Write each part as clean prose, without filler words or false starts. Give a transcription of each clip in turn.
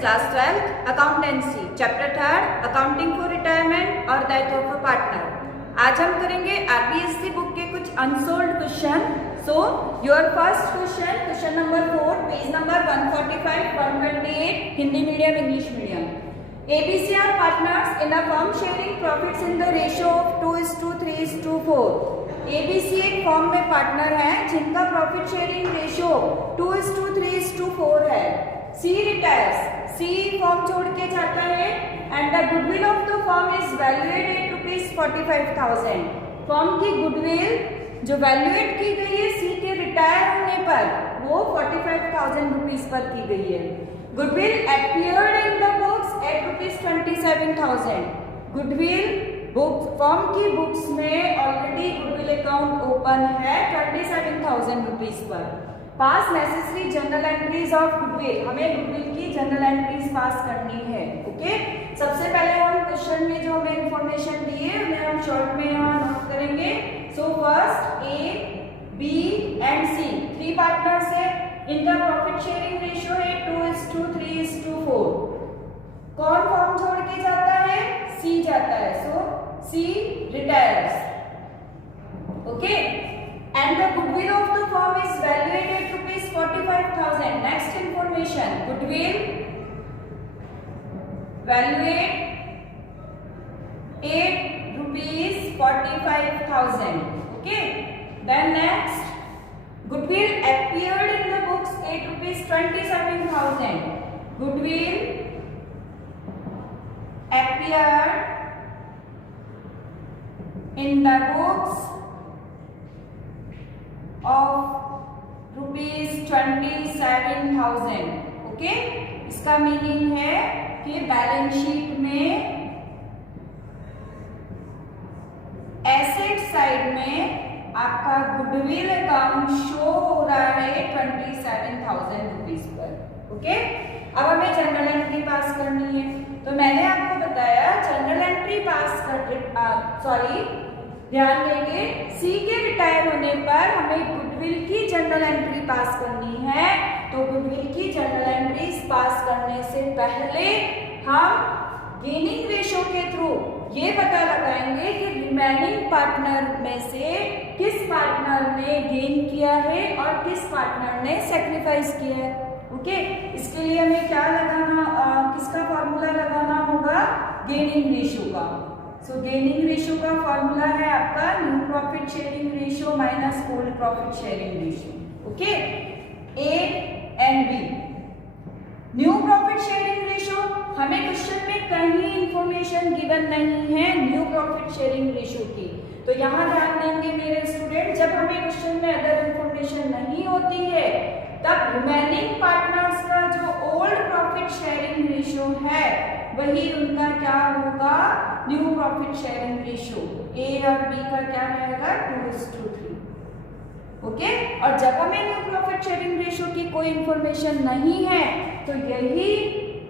Class 12 accountancy chapter 3 accounting for retirement और death of a partner. आज हम करेंगे आरबीएससी बुक के कुछ unsold question. So your first question number 4, page number 145, 128, Hindi medium, English medium. ABC are partners in a firm sharing profits in the ratio of 2:3:4। ABC एक firm में partner है जिनका profit sharing ratio 2:3:4 है। C retires, C firm छोड़ के जाता है and the goodwill of the firm is valued at ₹45,000। फर्म की गुडविल जो वैल्यूएट की गई है C के रिटायर होने पर वो ₹45,000 पर की गई है। Goodwill appeared in the books at ₹27,000। Goodwill book firm की बुक्स में ऑलरेडी गुडविल अकाउंट ओपन है ₹27,000 पर। Pass necessary general entries of goodwill, हमें गुडविल की जनरल एंट्रीज पास करनी है। ओके, सबसे पहले हम क्वेश्चन में जो हमें इंफॉर्मेशन दी है उन्हें हम शॉर्ट में यहाँ नोट करेंगे। So first A, B and C 3 partners है, इनका प्रॉफिट शेयरिंग रेशियो है 2:3:4। कौन फॉर्म छोड़ के जाता है? C जाता है। सो C retires. Okay, and the goodwill of the firm is valued at ₹45,000. Next information, goodwill valued at ₹45,000. Okay, then next, goodwill appeared in the books at ₹27,000. Goodwill appeared in the books of ₹27,000। Okay, इसका meaning है कि balance sheet में asset side में आपका goodwill account show हो रहा है ₹27,000 पर। ओके, अब हमें जनरल एंट्री पास करनी है। तो मैंने आपको बताया जनरल एंट्री पास कर ध्यान देंगे, C के रिटायर होने पर हमें गुडविल की जनरल एंट्री पास करनी है। तो गुडविल की जनरल एंट्रीज पास करने से पहले हम गेनिंग रेशियो के थ्रू ये पता लगाएंगे कि रिमेनिंग पार्टनर में से किस पार्टनर ने गेन किया है और किस पार्टनर ने सेक्रीफाइस किया है। ओके, इसके लिए हमें क्या लगाना, किसका फॉर्मूला लगाना होगा? गेनिंग रेशियो का। सो गेनिंग रेशियो का फॉर्मूला है आपका new profit sharing ratio minus old profit sharing ratio. Okay, A and B। New profit sharing ratio, हमें क्वेश्चन में कहीं इंफॉर्मेशन गिवन नहीं है न्यू प्रॉफिट शेयरिंग रेशियो की। तो यहाँ ध्यान देंगे मेरे स्टूडेंट, जब हमें क्वेश्चन में अदर इंफॉर्मेशन नहीं होती है तब रिमेनिंग पार्टनर्स का जो ओल्ड प्रॉफिट शेयरिंग रेशियो है वही उनका क्या होगा? New profit sharing ratio. A और B का क्या रहेगा? 2:3। ओके, और जब हमें न्यू प्रॉफिट शेयरिंग रेशियो की कोई इंफॉर्मेशन नहीं है तो यही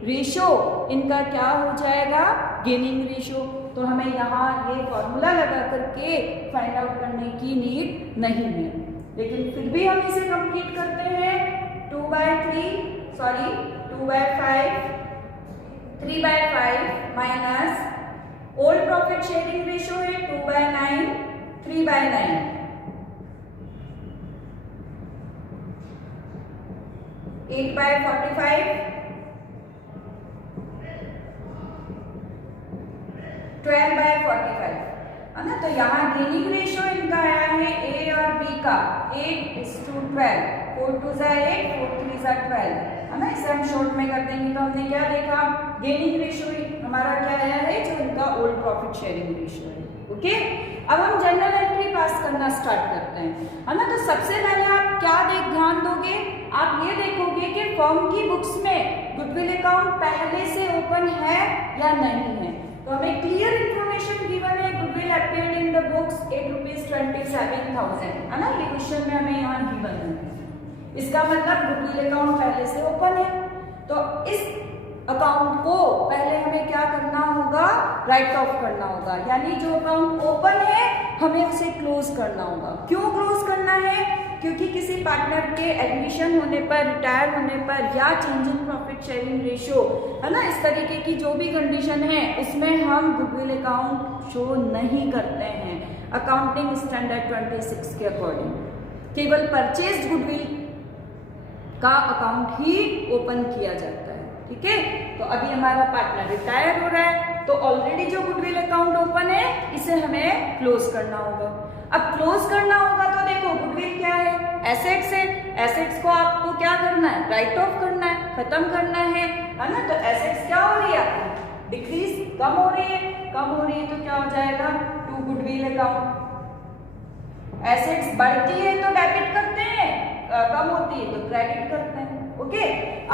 रेशियो इनका क्या हो जाएगा? Gaining ratio. तो हमें यहाँ ये फॉर्मूला लगा करके फाइंड आउट करने की नीड नहीं है, लेकिन फिर भी हम इसे कंप्लीट करते हैं। 3/5 minus old profit sharing ratio है 2/9, 3/9। 8/45, 12/45 है ना। तो यहाँ गेनिंग रेशियो इनका आया है A और B का 8:12, 4 2 8, 4 3 12 है ना। इसे हम शॉर्ट में कर देंगे तो हमने क्या देखा? गेनिंग रेशियो हमारा क्या आया है? जो इनका ओल्ड प्रॉफिट शेयरिंग रेशियो है। ओके, अब हम जनरल एंट्री पास करना स्टार्ट करते हैं, है ना। तो सबसे पहले आप क्या ध्यान दोगे? आप ये देखोगे कि फर्म की बुक्स में गुडविल अकाउंट पहले से ओपन है या नहीं है। तो हमें क्लियर इंफॉर्मेशन गिवन है, goodwill appeared in the books at ₹27,000 है ना। ये क्वेश्चन में हमें यहाँ गिवन है, इसका मतलब गुडविल अकाउंट पहले से ओपन है। तो इस अकाउंट को पहले हमें क्या करना होगा? राइट ऑफ करना होगा, यानी जो अकाउंट ओपन है हमें उसे क्लोज करना होगा। क्यों क्लोज करना है? क्योंकि किसी पार्टनर के एडमिशन होने पर, रिटायर होने पर या change in profit sharing ratio, है ना, इस तरीके की जो भी कंडीशन है उसमें हम गुडविल अकाउंट शो नहीं करते हैं अकाउंटिंग स्टैंडर्ड 26 के अकॉर्डिंग। केवल परचेज्ड गुडविल का अकाउंट ही ओपन किया जाता है। ठीक है, तो अभी हमारा पार्टनर रिटायर हो रहा है तो ऑलरेडी जो गुडविल अकाउंट ओपन है इसे हमें क्लोज करना होगा। अब क्लोज करना होगा तो देखो गुडविल क्या है, एसेट्स है, एसेट्स को आपको क्या करना है, राइट ऑफ करना है, खत्म करना है ना। तो एसेट्स क्या हो रही है आपकी, डिक्रीज, कम हो रही है, कम हो रही है तो क्या हो जाएगा, टू गुडविल अकाउंट। एसेट्स बढ़ती है तो डेबिट करते हैं, कम होती है तो क्रेडिट करते हैं। ओके,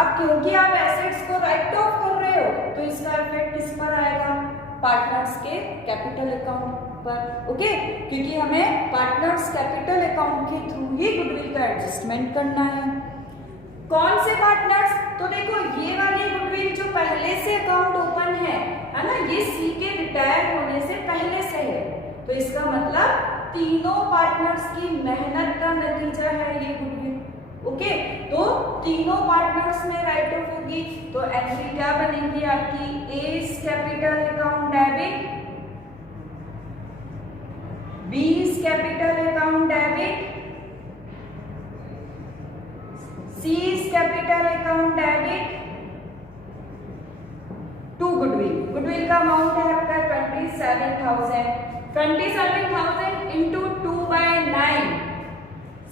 अब क्योंकि आप एसेट्स को राइट ऑफ कर रहे हो तो इसका इफेक्ट किस पर आएगा, पार्टनर्स के कैपिटल अकाउंट पर। ओके, क्योंकि हमें पार्टनर्स कैपिटल अकाउंट के थ्रू ही गुडविल का एडजस्टमेंट करना है। कौन से पार्टनर्स, तो देखो ये वाली गुडविल जो पहले से अकाउंट ओपन है ना, ये सी के रिटायर होने से पहले से है, तो इसका मतलब तीनों पार्टनर्स की मेहनत का नतीजा है ये गुडविल। ओके, तो तीनों पार्टनर्स में राइट ऑफ होगी तो एंट्री क्या बनेगी आपकी, A's capital account debit, B's capital account debit, C's capital account debit to goodwill. Goodwill का अमाउंट है आपका 27,000, 27,000 into 2/9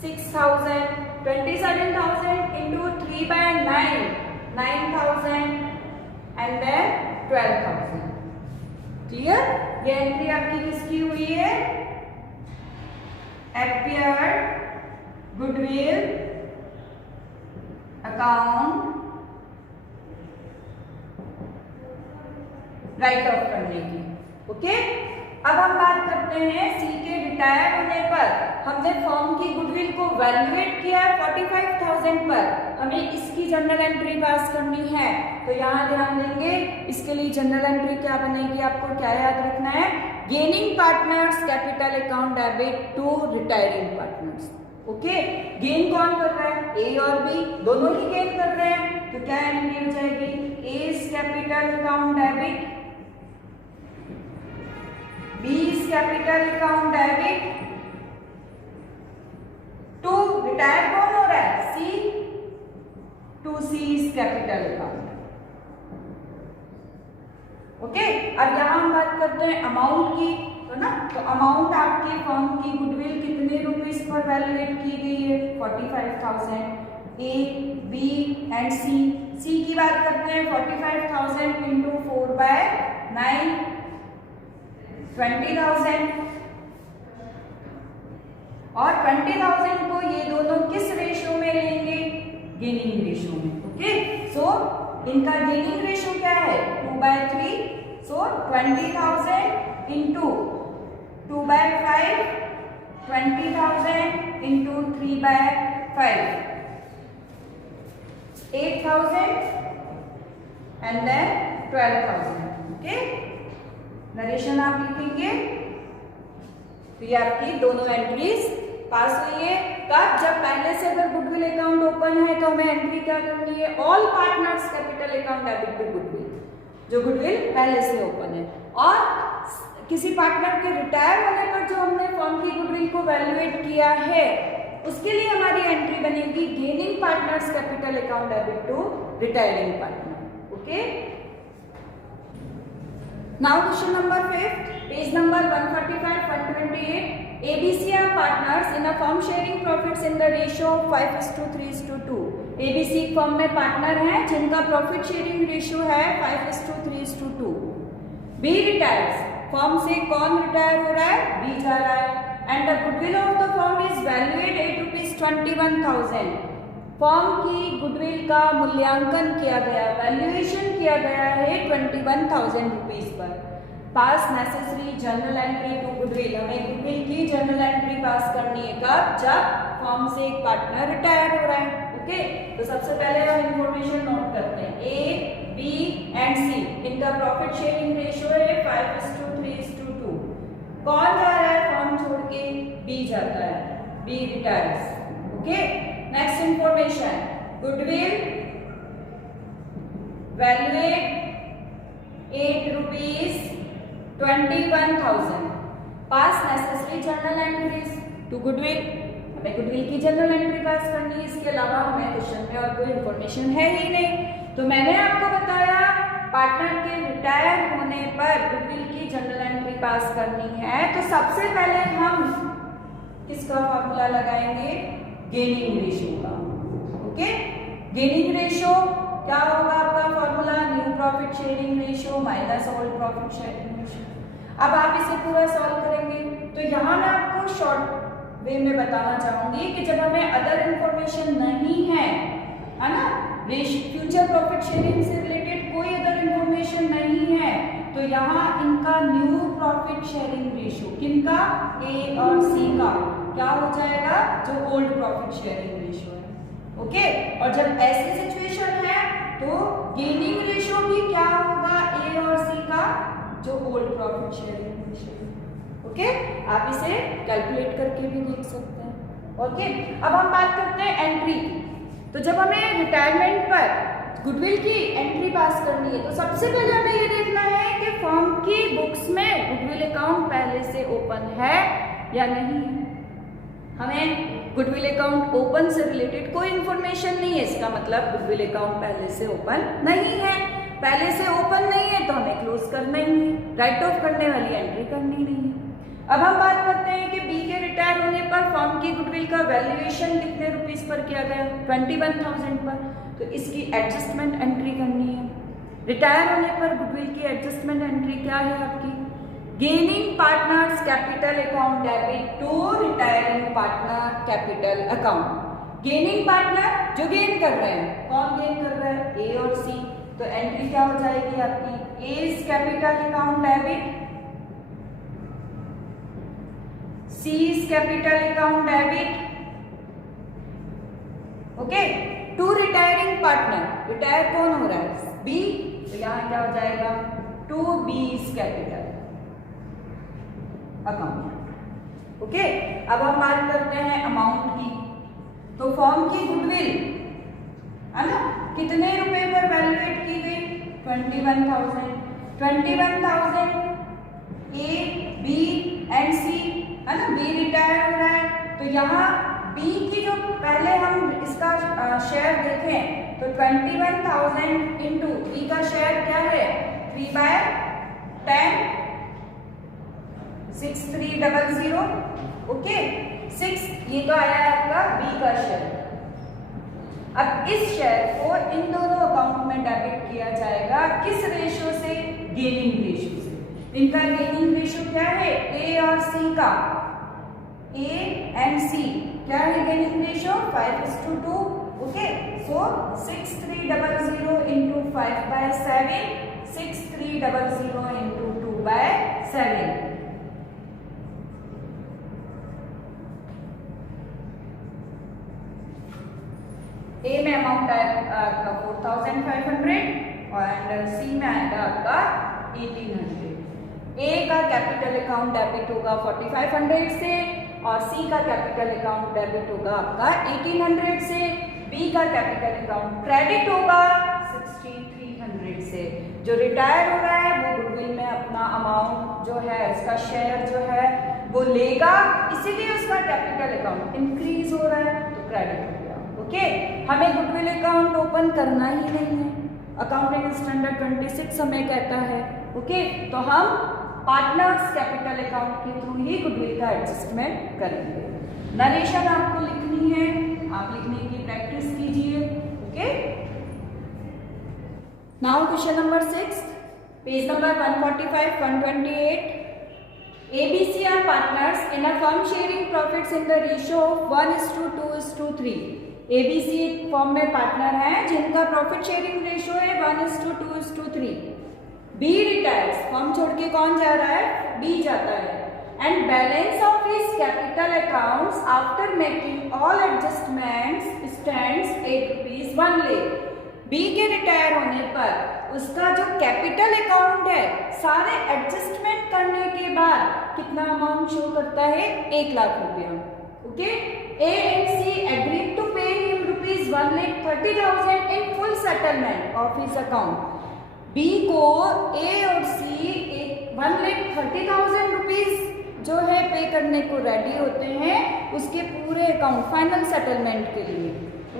6,000, 27,000 into 3/9 9,000 and then 12,000। Clear, ये एंट्री आपकी किसकी हुई है, appear goodwill account write off करने की। ओके, अब हम बात करते हैं सी के रिटायर होने पर हमने फर्म की गुडविल को वैल्यूएट किया 45,000 पर, हमें इसकी जनरल एंट्री पास करनी है। तो यहाँ ध्यान देंगे, इसके लिए जनरल एंट्री क्या बनेगी, आपको क्या याद रखना है, gaining partners capital account debit to retiring partners. Okay, gain कौन कर रहा है, ए और बी दोनों ही गेन कर रहे हैं, तो क्या एंट्री हो जाएगी, A's capital account debit, B's capital account debit to retire कौन हो रहा है, C, to C's capital account. Okay, अब यहां हम बात करते हैं अमाउंट की, तो ना, तो अमाउंट आपके फर्म की गुडविल कितने रुपीस पर वैल्यूएट की गई है, 45,000। ए, बी एंड सी, सी की बात करते हैं 45,000 इंटू 4/9 20,000, और 20,000 को ये दोनों किस रेशियो में लेंगे, गेनिंग रेशियो में। ओके, सो इनका गेनिंग रेशियो क्या है, 2/3, so 20,000 into 2/5, 20,000 into 3/5, 8,000 and then 12,000। Okay, narration आप लिखेंगे, तो ये आपकी दोनों एंट्रीज पास हुई है। कब, जब पहले से अगर गुडविल अकाउंट ओपन है तो हमें एंट्री क्या करनी है, all partners capital account debit to goodwill, जो गुडविल पहले से ओपन है। और किसी पार्टनर के रिटायर होने पर जो हमने फर्म की गुडविल को वैल्यूएट किया है उसके लिए हमारी एंट्री बनेगी gaining partners capital account debit to retiring partner. Okay, now question number 5, page number 145, 128. ABC are partners in a firm sharing profits in the ratio of 5:3:2. ABC firm में partner हैं जिनका profit sharing ratio है 5:3:2. B retires, firm से कौन retire हो रहा है, B जा रहा है, and the goodwill of the firm is valuate ₹821,000. Firm की गुडविल का मूल्यांकन किया गया, वैल्यूएशन किया गया है 21,000 रुपीज पर। Pass necessary general entry to goodwill, हमें गुडविल की जनरल एंट्री पास करनी है कब, जब फर्म से एक पार्टनर रिटायर हो रहा है। ओके, तो सबसे पहले हम इंफॉर्मेशन नोट करते हैं, ए, बी एंड सी, इनका प्रॉफिट शेयरिंग रेशियो है 5:3:2. कौन जा रहा है फर्म छोड़ के, बी जाता है, B retires. Okay, next information, goodwill valuate 8 rupees 21,000 pass necessary journal entries to goodwill. हमें गुडविल की जर्नल एंट्री पास करनी है, इसके अलावा हमें क्वेश्चन में और कोई इंफॉर्मेशन है ही नहीं। तो मैंने आपको बताया पार्टनर के रिटायर होने पर गुडविल की जर्नल एंट्री पास करनी है। तो सबसे पहले हम किसका फॉर्मूला लगाएंगे? गेनिंग रेशियो का। ओके, गेनिंग रेशियो क्या होगा आपका formula? New profit sharing ratio minus old profit sharing ratio. अब आप इसे पूरा सॉल्व करेंगे। तो यहाँ मैं आपको शॉर्ट वे में बताना चाहूंगी कि जब हमें अदर इंफॉर्मेशन नहीं है ना, फ्यूचर प्रॉफिट शेयरिंग से रिलेटेड कोई अदर इंफॉर्मेशन नहीं है, तो यहाँ इनका न्यू प्रॉफिट शेयरिंग रेशियो किनका? ए और सी का क्या हो जाएगा? जो ओल्ड प्रॉफिट शेयरिंग रेशियो है। ओके, और जब ऐसी सिचुएशन है तो गेनिंग रेशियो भी क्या होगा? ए और सी का जो old profit sharing ratio. Okay, आप इसे कैलकुलेट करके भी देख सकते हैं। ओके, अब हम बात करते हैं एंट्री। तो जब हमें रिटायरमेंट पर गुडविल की एंट्री पास करनी है तो सबसे पहले हमें ये देखना है कि फर्म की बुक्स में गुडविल अकाउंट पहले से ओपन है या नहीं है। हमें गुडविल अकाउंट ओपन से रिलेटेड कोई इंफॉर्मेशन नहीं है, इसका मतलब गुडविल अकाउंट पहले से ओपन नहीं है। पहले से ओपन नहीं है तो हमें क्लोज करना ही नहीं, राइट ऑफ करने वाली एंट्री करनी नहीं है। अब हम बात करते हैं कि बी के रिटायर होने पर फर्म की गुडविल का वैल्यूएशन कितने रुपीस पर किया गया? 21,000 पर। तो इसकी एडजस्टमेंट एंट्री करनी है। रिटायर होने पर गुडविल की एडजस्टमेंट एंट्री क्या है आपकी? Gaining partners capital account debit to retiring partner capital account. Gaining partner जो गेन कर रहे हैं, कौन गेन कर रहा है? ए और सी। तो एंट्री क्या हो जाएगी आपकी? A's capital account debit, C's capital account debit. Okay, to retiring partner, retire कौन हो रहा है? बी। तो यहां क्या हो जाएगा? टू बीज कैपिटल अकाउंट। ओके, अब हम बात करते हैं अमाउंट की। तो फर्म की गुडविल है ना, कितने रुपए पर वैल्यूएट की गई? 21,000। 21,000 ए, बी एंड सी है ना। बी रिटायर हो रहा है तो यहाँ बी की जो पहले हम इसका शेयर देखें तो 21,000 इंटू बी का शेयर क्या है? 3/10 6300। ओके, 6 ये तो आया है आपका बी का शेयर। अब इस शेयर को इन दोनों अकाउंट में डेबिट किया जाएगा। किस रेशियो से? गेनिंग रेशियो से। इनका गेनिंग रेशियो क्या है? ए और सी का, ए एंड सी क्या है गेनिंग रेशियो? 5:2। ओके, सो 6300 इंटू 5/7, 6300 इंटू 2/7। ए में अमाउंट आएगा आपका 4,500 और सी में आएगा आपका 1,800। ए का कैपिटल अकाउंट डेबिट होगा 4,500 से और सी का कैपिटल अकाउंट डेबिट होगा आपका 1,800 से। बी का कैपिटल अकाउंट क्रेडिट होगा 6,300 से। जो रिटायर हो रहा है वो गुडविल में अपना अमाउंट जो है, उसका शेयर जो है वो लेगा, इसीलिए उसका कैपिटल अकाउंट इंक्रीज हो रहा है तो क्रेडिट हो गया। ओके, हमें गुडविल अकाउंट ओपन करना ही नहीं है, अकाउंटिंग स्टैंडर्ड 26 हमें कहता है। ओके, तो हम पार्टनर्स कैपिटल अकाउंट के थ्रू ही गुडविल का एडजस्टमेंट करेंगे। नरेशन आपको लिखनी है, आप लिखने की प्रैक्टिस कीजिए। Okay, now question number 6, page number 145, 128। ABC are partners in a firm sharing profits in the ratio of 1:2:3। ABC एक फर्म में पार्टनर है जिनका प्रॉफिट शेयरिंग रेशियो है 1:2:3। बी रिटायर्स, फर्म छोड़ के कौन जा रहा है? बी जाता है। And balance of his capital accounts after making all adjustments stands ₹8 lakh. B के रिटायर होने पर उसका जो कैपिटल अकाउंट है सारे एडजस्टमेंट करने के बाद कितना अमाउंट शो करता है? 1 लाख रुपया। Okay, A and C agreed to pay him 1,30,000 in full settlement of his account. B को ए और सी 1,30,000 रुपीज जो है पे करने को रेडी होते हैं उसके पूरे अकाउंट फाइनल सेटलमेंट के लिए।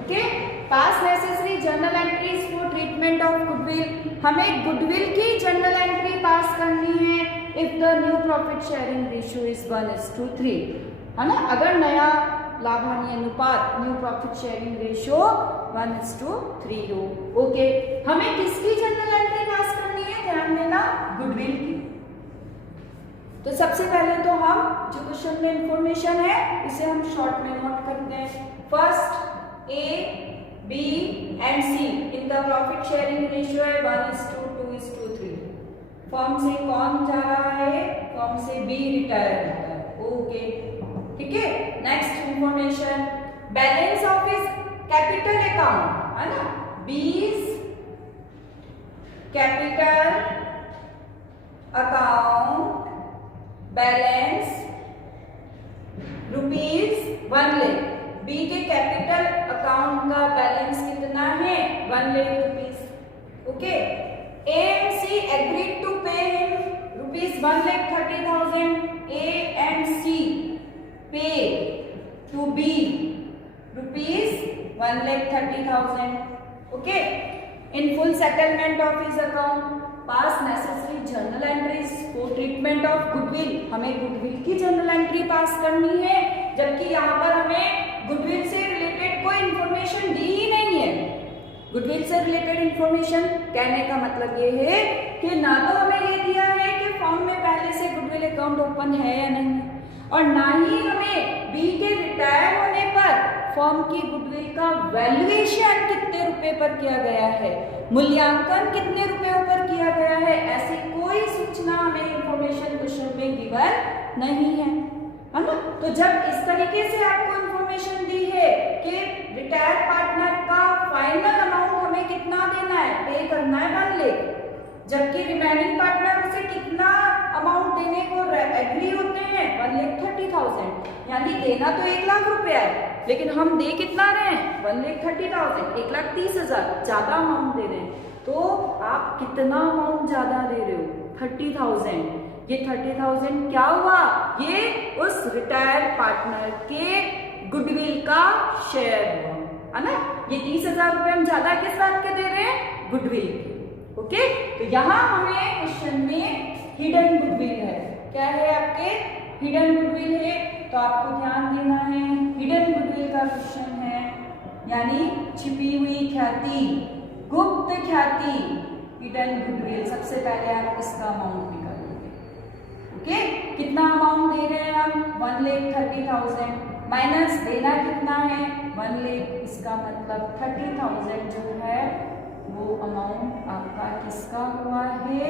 Okay, pass necessary journal entries for treatment of goodwill. हमें गुडविल की जर्नल एंट्री पास करनी है if the new profit sharing ratio is 1:3, है ना। अगर नया लाभ हानि अनुपात न्यू प्रॉफिट शेयरिंग रेशियो 1:3 हो। ओके, हमें किसकी जर्नल एंट्री पास करनी है, ध्यान देना, गुडविल की। तो सबसे पहले तो हम जो क्वेश्चन में इंफॉर्मेशन है इसे हम शॉर्ट में नोट करते हैं। First A B and C in the profit sharing ratio है 1:2:3। फर्म से कौन जा रहा है, फर्म से बी रिटायर होता है। ओके, ठीक है। Next information, balance of his capital account, है ना। B's capital account balance ₹1 lakh. B के कैपिटल अकाउंट का बैलेंस कितना है, 1 lakh rupees. Okay, A and C agreed to pay him ₹1,30,000। A and C pay to B ₹1,30,000। Okay, in full settlement of his account. Pass necessary journal entries for treatment of goodwill. हमें goodwill की journal entry pass करनी है, जबकि यहाँ पर हमें goodwill से related कोई इंफॉर्मेशन दी ही नहीं है। गुडविल से रिलेटेड इंफॉर्मेशन कहने का मतलब ये है कि ना तो हमें ये दिया है कि फर्म में पहले से गुडविल अकाउंट ओपन है या नहीं, और ना ही हमें बी के रिटायर होने पर फर्म की गुडविल का वैल्यूएशन कितने रुपए पर किया गया है, मूल्यांकन कितने रुपयों पर किया गया है, ऐसी कोई सूचना हमें इंफॉर्मेशन क्वेश्चन में गिवन नहीं है ना। तो जब इस तरीके से आपको इंफॉर्मेशन दी है कि रिटायर पार्टनर का फाइनल अमाउंट हमें कितना देना है, पे करना है 1 लाख, जबकि रिमेनिंग पार्टनर उसे कितना अमाउंट देने को एग्री होते हैं, 1,30,000। यानी देना तो 1 लाख रुपया है, लेकिन हम दे कितना रहे हैं, 1,30,000, 1,30,000 ज्यादा अमाउंट दे रहे हैं। तो आप कितना अमाउंट ज्यादा दे रहे हो, 30,000। ये 30,000 क्या हुआ, ये उस रिटायर पार्टनर के गुडविल का शेयर हुआ, है ना। ये 30,000 रुपए हम ज्यादा किस बात के दे रहे हैं, गुडविल के। ओके, तो यहाँ हमें क्वेश्चन में हिडन गुडविल है, क्या है आपके, हिडन गुडविल है। तो आपको ध्यान देना है, हिडन गुडविल का क्वेश्चन है, यानी छिपी हुई ख्याति, गुप्त ख्याति, हिडन गुडविल। सबसे पहले आप इसका अमाउंट निकालोगे। ओके, कितना अमाउंट दे रहे हैं हम, 1,30,000 माइनस देना कितना है, 1 लाख। इसका मतलब 30,000 जो है वो अमाउंट आपका किसका हुआ है,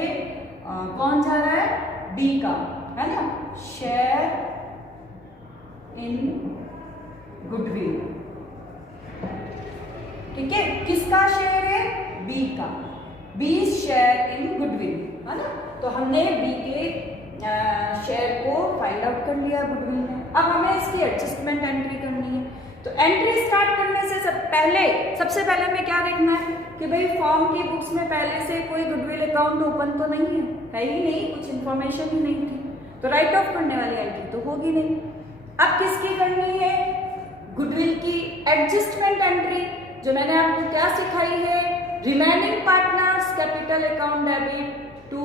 कौन जा रहा है, बी का, है ना, शेयर इन गुडविल। ठीक है, किसका शेयर है, बी का, बी शेयर इन गुडविल, है ना। तो हमने बी के शेयर को फाइंड आउट कर लिया गुडविल में। अब हमें इसकी एडजस्टमेंट एंट्री करनी है। तो एंट्री स्टार्ट करने से सबसे पहले हमें क्या देखना है कि भाई फॉर्म की बुक्स में पहले से कोई गुडविल अकाउंट ओपन तो नहीं है ही नहीं, कुछ इन्फॉर्मेशन ही नहीं थी, तो राइट ऑफ करने वाली एंट्री तो होगी नहीं। अब किसकी करनी है, गुडविल की एडजस्टमेंट एंट्री, जो मैंने आपको क्या सिखाई है, remaining partners capital account debit to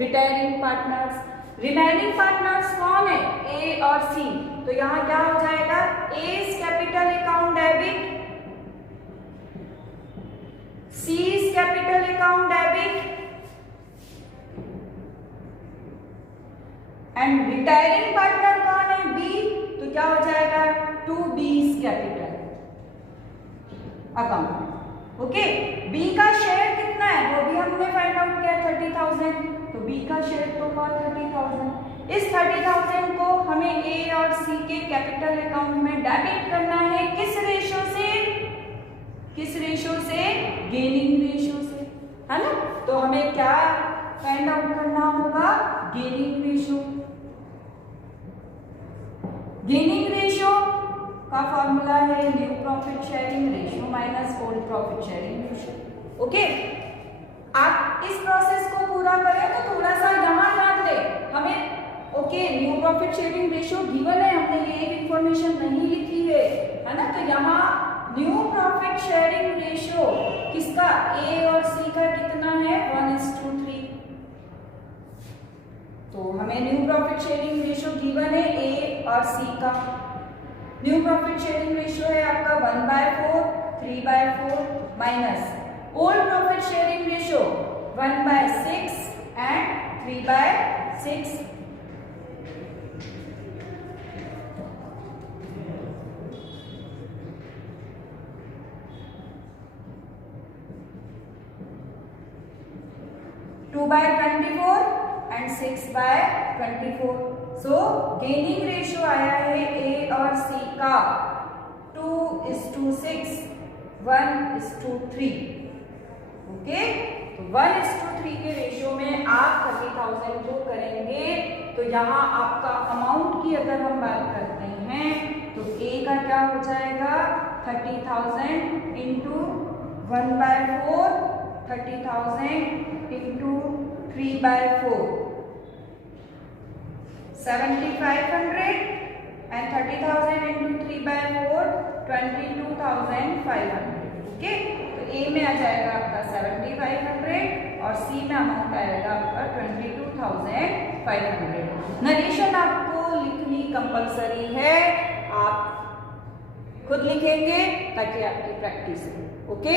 retiring partners. Remaining partners कौन है, ए और सी। तो यहाँ क्या हो जाएगा, A's capital account debit, C's capital account debit and retiring partner कौन है, बी। तो क्या हो जाएगा, 2B's capital account. Okay, B का शेयर कितना है वो भी हमने फाइंड आउट किया, 30,000। तो बी का शेयर तो हुआ 30,000। इस 30,000 को हमें ए और सी के कैपिटल अकाउंट में डेबिट करना है, किस रेशियो से, किस रेशियो से, गेनिंग रेशियो से, है ना। तो हमें क्या फाइंड आउट करना होगा, गेनिंग रेशियो। गेनिंग रेशियो का फॉर्मूला है new profit sharing ratio minus old profit sharing ratio. Okay, आप इस प्रोसेस को पूरा करें तो थोड़ा सा यहाँ ध्यान दें हमें। Okay, new profit sharing ratio given है, हमने ये एक इंफॉर्मेशन नहीं लिखी है ना। तो यहाँ न्यू प्रॉफिट शेयरिंग रेशियो किसका, ए और सी का कितना है 1:3। तो हमें new profit sharing ratio given है ए और सी का। न्यू प्रॉफिट शेयरिंग रेशियो है आपका 1/4, 3/4 minus old profit sharing ratio 1/6 and 3/6। Two by 24 and 6/24। So gaining ratio आया है ए और सी का 2:6, 1:3। ओके, तो 1:3 के रेशियो में आप 30,000 को करेंगे। तो यहाँ आपका अमाउंट की अगर हम बात करते हैं तो ए का क्या हो जाएगा 30,000 into 1/4, 30,000 into 3/4, 7,500 and 30,000 into 3/4, 22,500। Okay, तो ए में आ जाएगा आपका 7,500 और सी में अमाउंट आएगा आपका 22,500। नरेशन आपको लिखनी कंपलसरी है, आप खुद लिखेंगे ताकि आपकी प्रैक्टिस हो। ओके,